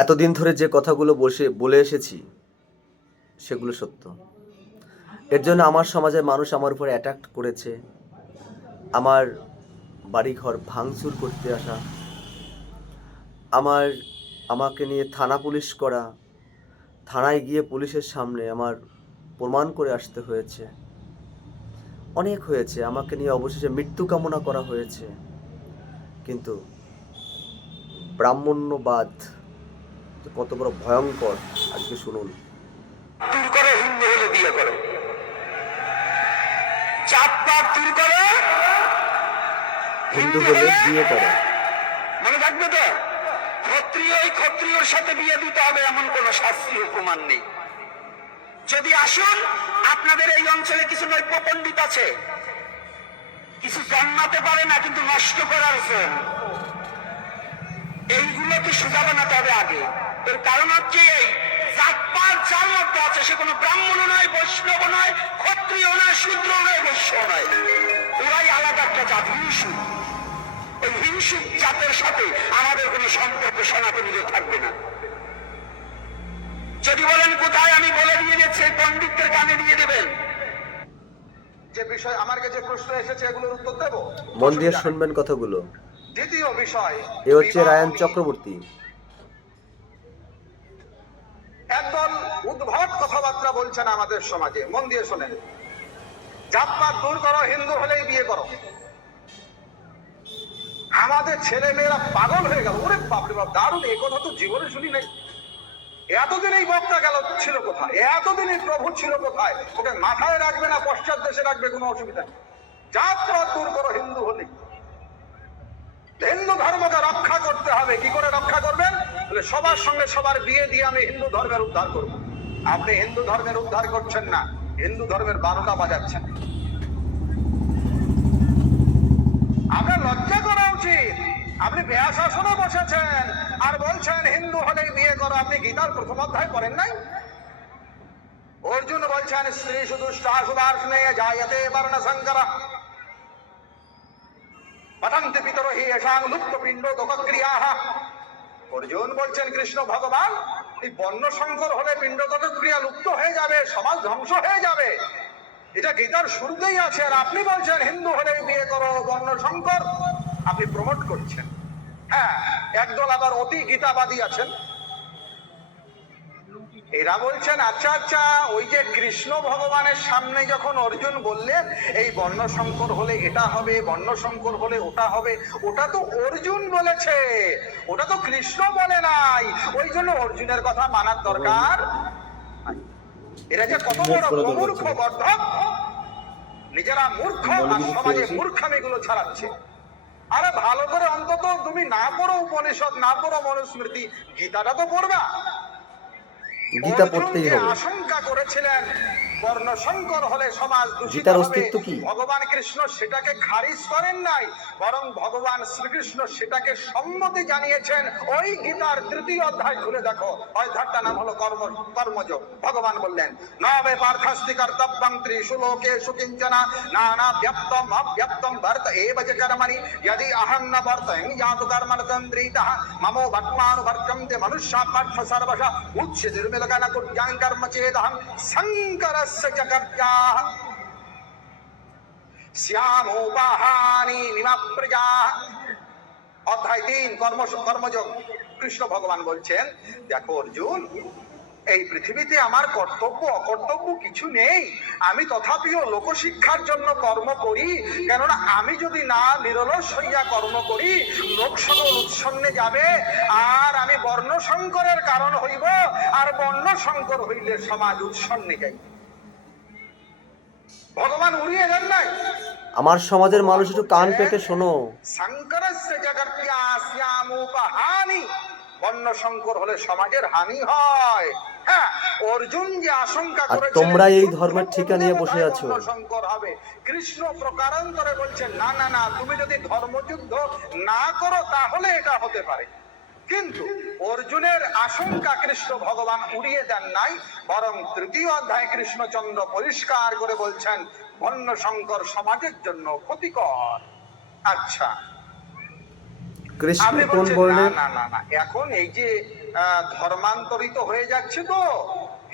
এতদিন ধরে যে কথাগুলো বসে, বলে এসেছি, সেগুলো সত্য। এর জন্য আমার সমাজের মানুষ আমার উপর অ্যাটাক করেছে। আমার বাড়িঘর ভাঙচুর করতে আসা। আমার, আমাকে নিয়ে থানা পুলিশ করা। থানায় গিয়ে পুলিশের সামনে আমার প্রমাণ করে আসতে হয়েছে। অনেক হয়েছে। আমাকে নিয়ে অবশেষে মৃত্যু কামনা করা হয়েছে। কিন্তু ব্রাহ্মণ্যবাদ কত বড় ভয়ঙ্কর। আজকে শুনুন। দূর করো হিন্দু হলে বিয়ে করো। চাপ পাপ দূর করো। হিন্দু হলে বিয়ে করে। মনে থাকবে তো? ক্ষত্রিয় ক্ষত্রিয়র সাথে বিয়ে দিতে হবে এমন কোন শাস্ত্রীয় প্রমাণ নেই। যদি আসুন আপনাদের এই অঞ্চলে কিছু নৈপ্য পণ্ডিত আছে। কিছু জন্মাতে পারে না কিন্তু নষ্ট করার জন্য। এইগুলোকে সোজা বানাতে হবে আগে। এর কারণ হচ্ছে এই। জাতপাত যার মধ্যে আছে সে কোনো ব্রাহ্মণ নয় বৈষ্ণব নয় ক্ষত্রিয় নয় শূদ্র নয় বৈশ্য নয়। ওরাই আলাদা একটা জাত হিংসু ওই হিংসুক জাতের সাথে আমাদের কোনো সম্পর্ক সনাতনীদের থাকবে না। যদি বলেন কোথায় আমি বলে দিয়ে যাচ্ছি এই পণ্ডিতদের কানে দিয়ে দেবেন। যে বিষয় আমার কাছে প্রশ্ন এসেছে এগুলোর উত্তর দেব? মন দিয়ে শুনবেন কথাগুলো। দ্বিতীয় বিষয় এ হচ্ছে রায়ান চক্রবর্তী একদল উদ্ভট কথাবার্তা বলছেন আমাদের সমাজে। মন দিয়ে শোনেন। জাতপাত দূর করো, হিন্দু হলেই বিয়ে করো। আমাদের ছেলে মেয়েরা পাগল হয়ে গেল। ওরে বাপরে বাপ, দারুণ এই কথা তো জীবনে শুনি নাই। এতদিন এই বক্তা গেল ছিল কোথায়? এতদিন এই প্রভু ছিল কোথায়? ওকে মাথায় রাখবে না, পশ্চাৎ দেশে রাখবে, কোনো অসুবিধা নেই। জাতপাত দূর করো, হিন্দু হলেই হিন্দু ধর্মকে রক্ষা করতে হবে। কি করে রক্ষা করবেন? সবার সঙ্গে সবার বিয়ে দিয়ে আমি হিন্দু ধর্মের উদ্ধার করব। আপনি হিন্দু ধর্মের উদ্ধার করছেন না। হিন্দু ধর্মের বারোটা বাজাচ্ছেন। আপনার লজ্জা করা উচিত। আপনি বেয়া শাসনে বসেছেন আর বলছেন, হিন্দু হলেই বিয়ে করো। আপনি গীতার প্রথম অধ্যায় করেন নাই? অর্জুন বলছেন, স্ত্রী শুধু শাশুদার্শনে জায়তে বর্ণ সংকরা পতন্তি পিতর হি এসাং লুপ্ত পিণ্ড অর্জুন বলছেন, কৃষ্ণ ভগবান এই বর্ণ সংকর হলে পিণ্ডগত ক্রিয়া লুপ্ত হয়ে যাবে, সমাজ ধ্বংস হয়ে যাবে। এটা গীতার শুরুতেই আছে, আর আপনি বলছেন হিন্দু হলে বিয়ে করো বর্ণ সংকর আপনি প্রমোট করছেন। হ্যাঁ একদল আবার অতি গীতাবাদী আছেন। এরা বলছেন আচ্ছা আচ্ছা ওই যে কৃষ্ণ ভগবানের সামনে যখন অর্জুন বললেন এই বর্ণ সংকর হলে এটা হবে বর্ণ সংকর হলে ওটা হবে ওটা তো অর্জুন বলেছে ওটা তো কৃষ্ণ বলে নাই ওই জন্য অর্জুনের কথা মানার দরকার এরা যে কত বড় মূর্খ বর্ধক নিজেরা মূর্খ আর সমাজে মূর্খামিগুলো ছাড়াচ্ছে। আরে ভালো করে অন্তত তুমি না পড়ো উপনিষদ না পড়ো মনুস্মৃতি গীতাটা তো পড়বা। গীতা পড়তেই হবে। আশঙ্কা করেছিলেন। বর্ণশঙ্কর হলে সমাজ দূষিত হবে। ভগবান কৃষ্ণ সেটাকে খারিজ করেন নাই বরং ভগবান শ্রীকৃষ্ণ সেটাকে সম্মতি জানিয়েছেন। ওই গীতার তৃতীয় অধ্যায় খুলে দেখো। নাম হলো কর্ম কর্মজ। ভগবান বললেন নবে পার্থাস্তি কর্তব্যং ত্রিশু লোকেশু কিঞ্চনা। নানা ব্যক্তম অব্যক্তম বর্ত এব যে কর্মণি। যদি অহং ন বর্তং ইয়াতু কর্মণতম দ্রীতঃ মমো বর্তমানুবর্তম তে মনুষ্যাপার্থ সর্বশ। কুট্যাং কর্ম চেদহং সংকর शङ्करस्य च कर्त्याः শ্যামোপাহানি নিমাপ্রজা অধ্যায় তিন কর্ম কর্মযোগ কৃষ্ণ ভগবান বলছেন দেখো অর্জুন এই পৃথিবীতে আমার কর্তব্য অকর্তব্য কিছু নেই আমি তথাপিও লোকশিক্ষার জন্য কর্ম করি কেননা আমি যদি না নিরলস হইয়া কর্ম করি লোক সকল উৎসন্নে যাবে আর আমি বর্ণ সংকরের কারণ হইব আর বর্ণ সংকর হইলে সমাজ উৎসন্নে যাইবে ভগবান উড়িয়ে যান নাই। আমার সমাজের মানুষ একটু কান পেতে শোনো। শঙ্করস্য জগত্যাস্যামুপহানি বর্ণ সংকর হলে সমাজের হানি হয়। হ্যাঁ অর্জুন যে আশঙ্কা করেছিলেন তোমরা এই ধর্মের ঠিকা নিয়ে বসে আছো। সংকর হবে। কৃষ্ণ প্রকারান্তরে বলছেন না না না তুমি যদি ধর্মযুদ্ধ না করো তাহলে এটা হতে পারে। কিন্তু অর্জুনের আশঙ্কা কৃষ্ণ ভগবান উড়িয়ে দেন নাই বরং তৃতীয় অধ্যায় কৃষ্ণচন্দ্র পরিষ্কার করে বলছেন বন্য শঙ্কর সমাজের জন্য ক্ষতিকর। আচ্ছা। আপনি বলছেন, না না না না এখন এই যে আহ, ধর্মান্তরিত হয়ে যাচ্ছে তো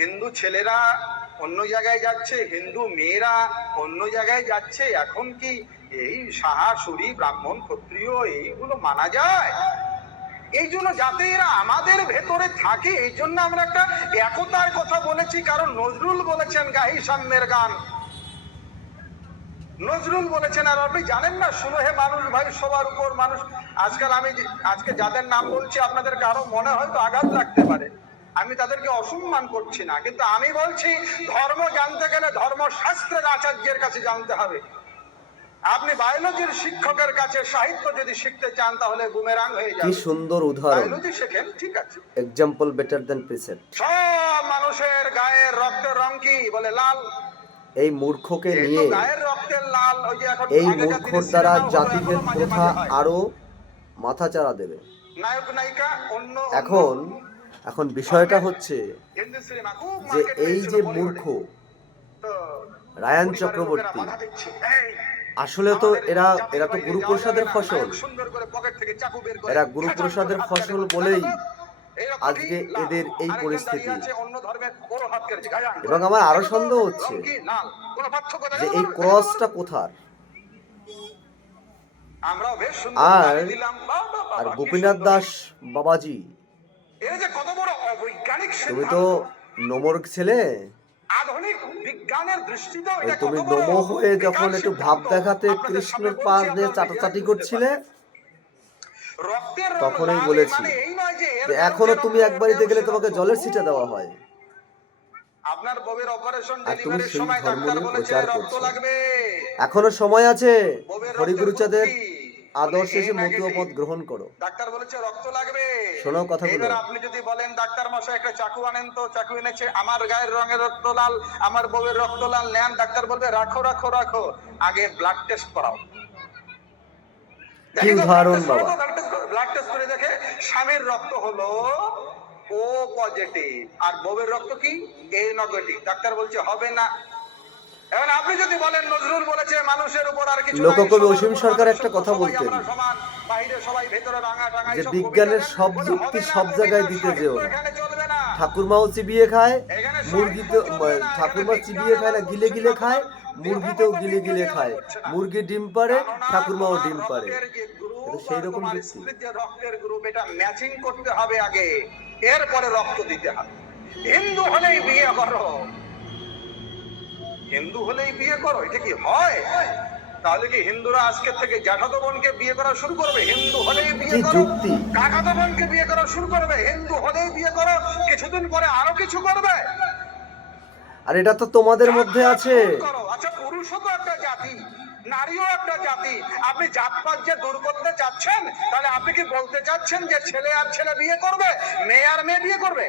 হিন্দু ছেলেরা অন্য জায়গায় যাচ্ছে হিন্দু মেয়েরা অন্য জায়গায় যাচ্ছে এখন কি এই সাহা সুরি ব্রাহ্মণ ক্ষত্রিয় এইগুলো মানা যায়? এই জন্য যাতে এরা আমাদের ভেতরে থাকে, এই জন্য আমরা একটা একতার কথা বলেছি, কারণ নজরুল বলেছেন গাহি সাম্যের গান। নজরুল বলেছেন, আর আপনি জানেন না, শুনো হে মানুষ ভাই, সবার উপর মানুষ, আজকাল আমি আজকে যাদের নাম বলছি আপনাদের কারও মনে হয়তো আঘাত লাগতে পারে। আমি তাদেরকে অসম্মান করছি না, কিন্তু আমি বলছি, ধর্ম জানতে গেলে ধর্মশাস্ত্রের আচার্যের কাছে জানতে হবে। আপনি বায়োলজির শিক্ষকের কাছে সাহিত্য যদি শিখতে চান তাহলে বুমেরাং হয়ে কি সুন্দর উদাহরণ। বায়োলজি শেখেন ঠিক আছে। এক্সাম্পল বেটার দেন প্রিসেপ্ট সব মানুষের গায়ের রক্তের রং কি? বলে লাল। এই মূর্খকে নিয়ে গায়ের রক্তের লাল ওই যে এখন এই মূর্খর দ্বারা জাতিভেদ প্রথা। আরও মাথাচাড়া দেবে। নায়ক নায়িকা অন্য এখন এখন বিষয়টা হচ্ছে যে এই যে মূর্খ রায়ান চক্রবর্তী। আসলে তো এরা এরা তো গুরুপ্রসাদের। ফসল। এরা গুরুপ্রসাদের ফসল বলেই আজকে এদের এই পরিস্থিতি। এবং আমার আরও সন্দেহ হচ্ছে যে এই ক্রসটা কোথার? আর- আর গোপীনাথ দাস বাবাজি। তুমি তো নমর ছেলে? আধুনিক বিজ্ঞানের দৃষ্টিতেও এটা তুমি নম হয়ে যখন একটু ভাব দেখাতে কৃষ্ণের পাশ দিয়ে চাটাচাটি করছিলে? তখনই বলেছি মানে এখনও তুমি লাল, এক বাড়িতে এর গেলে তোমাকে জলের। ছিটা দেওয়া হয়। আপনার বউয়ের অপারেশন ডেলিভারির সময় ডাক্তার বলেছে রক্ত লাগবে। এখনও সময় আছে হরিগুরুচাঁদের? আদর্শ এসে মতুয়া পথ গ্রহণ করো। ডাক্তার বলেছে রক্ত লাগবে। শোনো কথাগুলো। আপনি যদি বলেন ডাক্তার মশাই একটা চাকু আনেন তো চাকু এনেছে আমার গায়ের রঙের রক্ত লাল আমার বউয়ের রক্ত লাল নেন। ডাক্তার বলবে রাখো রাখো রাখো আগে ব্লাড টেস্ট করাও। কি উদাহরণ বাবা। ব্লাড টেস্ট করে দেখে স্বামীর রক্ত হলো ও পজিটিভ আর বউয়ের রক্ত কি? এ নেগেটিভ ডাক্তার বলছে হবে না। এখন আপনি যদি বলেন নজরুল বলেছে মানুষের উপর আর কিছু লোককবি অসীম সরকার একটা কথা বলতেন। সবাই ভেতরে যে বিজ্ঞানের সব যুক্তি সব জায়গায় দিতে যেও না। ঠাকুরমাও চিবিয়ে খায় মুরগি তো ঠাকুরমা চিবিয়ে খায় না গিলে গিলে খায় মুরগিতেও গিলে গিলে খায়। মুরগি ডিম পারে ঠাকুরমাও ডিম পারে। সেই রকম রক্তের গ্রুপ এটা ম্যাচিং করতে হবে আগে এরপরে রক্ত দিতে হবে। হিন্দু হলেই বিয়ে করো। হিন্দু হলেই বিয়ে করো এটা কি হয়? তাহলে কি হিন্দুরা আজকে থেকে জ্যাঠাতো বোনকে বিয়ে করা শুরু করবে? হিন্দু হলেই বিয়ে করো? কাকাতো বোনকে বিয়ে করা শুরু করবে? হিন্দু হলেই বিয়ে করো কিছুদিন পরে আরও কিছু করবে? আর এটা তো তোমাদের মধ্যে আছে। আচ্ছা পুরুষও তো একটা জাতি নারীও একটা জাতি। আপনি জাতপাত যে দূর করতে চাচ্ছেন তাহলে আপনি কি বলতে চাচ্ছেন যে ছেলে আর ছেলে বিয়ে করবে মেয়ে আর মেয়ে বিয়ে করবে?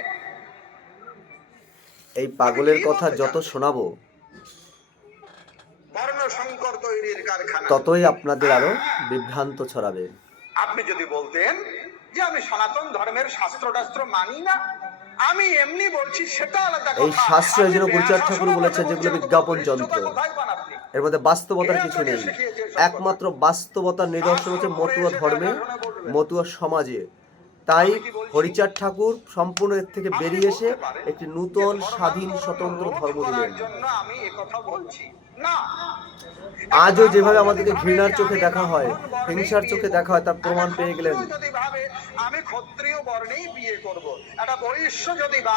এই পাগলের কথা যত শোনাবো বর্ণ সংকর তৈরির কারখানা ততই আপনাদের আরও বিভ্রান্ত ছড়াবে। আপনি যদি বলতেন যে আমি সনাতন ধর্মের শাস্ত্র টাস্ত্র মানি না আমি এমনি বলছি সেটা আলাদা এই কথা। শাস্ত্র গুরুচাঁদ বেয়াশাসনের ঠাকুর বলেছেন কথা যেগুলো বিজ্ঞাপন যন্ত্র। এর মধ্যে বাস্তবতার কিছু নেই। একমাত্র বাস্তবতার নিদর্শন হচ্ছে মতুয়া ধর্মে মতুয়া সমাজে। তাই হরিচাঁদ ঠাকুর সম্পূর্ণ এর থেকে বেরিয়ে এসে একটি নূতন স্বাধীন স্বতন্ত্র ধর্ম দিলেন। আমি একথা বলছি। আজও যেভাবে আমাদেরকে ঘৃণার চোখে দেখা হয় হিংসার চোখে দেখা হয় তার প্রমাণ পেয়ে গেলেন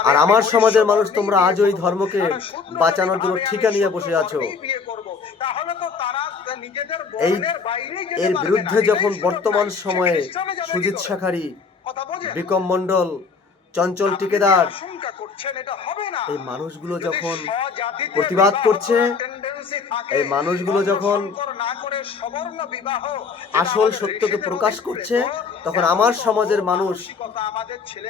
আর আমার সমাজের মানুষ তোমরা আজও এই ধর্মকে বাঁচানোর জন্য ঠিকা নিয়ে বসে আছো এই এর বিরুদ্ধে যখন বর্তমান সময়ে সুজিত শাখারি? বিকম মণ্ডল চঞ্চল টিকেদার এই মানুষগুলো যখন প্রতিবাদ করছে, এই মানুষগুলো যখন আসল সত্যকে প্রকাশ করছে, তখন আমার সমাজের মানুষ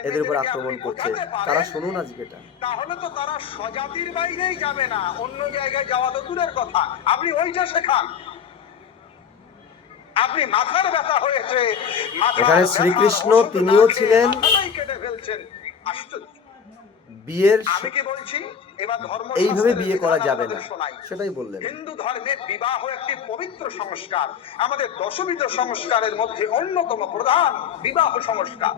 এদের উপর আক্রমণ করছে। তারা শুনুন আজকে এটা। তাহলে তো তারা স্বজাতির বাইরেই যাবে না অন্য জায়গায় যাওয়া তো দূরের কথা। আপনি ওইটা শেখান। আপনি মাথার ব্যথা হয়েছে। এখানে শ্রীকৃষ্ণ তিনিও ছিলেন কেটে ফেলছেন। বিয়ের আমি কি বলছি? এইভাবে বিয়ে করা যাবে না। সেটাই বললেন। হিন্দু ধর্মে বিবাহ একটি পবিত্র সংস্কার। আমাদের দশবিধ সংস্কারের মধ্যে অন্যতম প্রধান বিবাহ সংস্কার।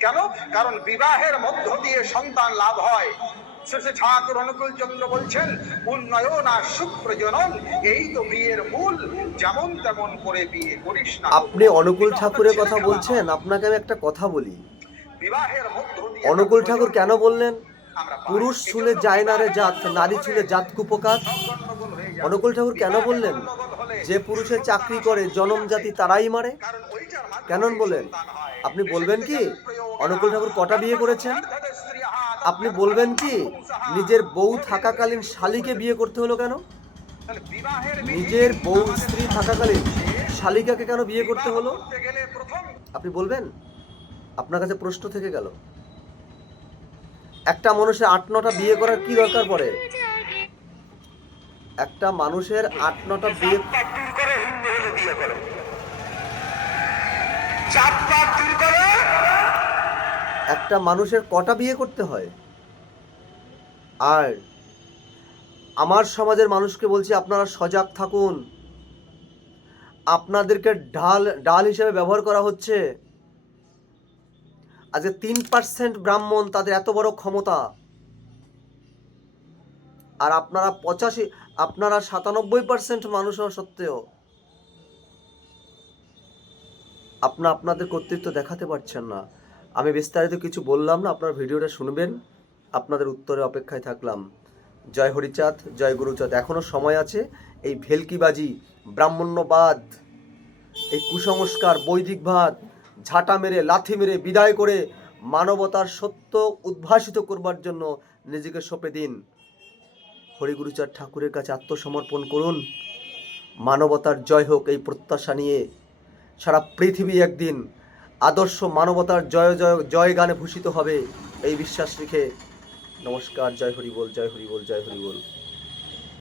কেন? কারণ বিবাহের মধ্য দিয়ে সন্তান লাভ হয়। শেষে ঠাকুর অনুকূল চন্দ্র বলছেন উন্নয়ন আর সুপ্রজনন এই তো বিয়ের মূল। যেমন তেমন করে বিয়ে করিস না। আপনি অনুকূল ঠাকুরের কথা বলছেন আপনাকে আমি একটা কথা বলি। বিবাহের মধ্য অনুকূল ঠাকুর কেন বললেন। পুরুষ ছুলে যায় না রে জাত নারী ছুলে জাত কুপকার? অনুকূল ঠাকুর কেন বললেন? যে পুরুষে চাকরি করে জনম জাতি তারাই মারে? কেন বলেন? আপনি বলবেন কি? অনুকূল ঠাকুর কটা বিয়ে করেছেন? আপনি বলবেন কি? নিজের বউ থাকাকালীন শালিকে বিয়ে করতে হলো কেন? নিজের বউ স্ত্রী থাকাকালীন শালিকাকে কেন বিয়ে করতে হলো? আপনি বলবেন? আপনার কাছে প্রশ্ন থেকে গেল। একটা মানুষের আট নটা বিয়ে করার কি দরকার পড়ে? একটা মানুষের আট নটা বিয়ে একটা মানুষের কটা বিয়ে করতে হয়? আর আমার সমাজের মানুষকে বলছি আপনারা সজাগ থাকুন। আপনাদেরকে ঢাল ডাল হিসেবে ব্যবহার করা হচ্ছে। আজকে তিন পার্সেন্ট ব্রাহ্মণ তাদের এত বড় ক্ষমতা। আর আপনারা পঁচাশি, আপনারা সাতানব্বই পার্সেন্ট মানুষ হওয়া সত্ত্বেও আপনার আপনাদের কর্তৃত্ব দেখাতে পারছেন না। আমি বিস্তারিত কিছু বললাম না, আপনার ভিডিওটা শুনবেন। আপনাদের উত্তরে অপেক্ষায় থাকলাম। জয় হরিচাঁদ, জয় গুরুচাঁদ। এখনও সময় আছে এই ভেলকিবাজি, ব্রাহ্মণ্যবাদ, এই কুসংস্কার বৈদিকবাদ ঝাঁটা মেরে, লাথি মেরে বিদায় করে মানবতার সত্য উদ্ভাসিত করবার জন্য নিজেকে সঁপে দিন। হরিগুরুচার ঠাকুরের কাছে আত্মসমর্পণ করুন। মানবতার জয় হোক এই প্রত্যাশা নিয়ে সারা পৃথিবী একদিন আদর্শ মানবতার জয় জয় জয় গানে ভূষিত হবে এই বিশ্বাস রেখে। নমস্কার, জয় হরি বল, জয় হরি বল, জয় হরি বল।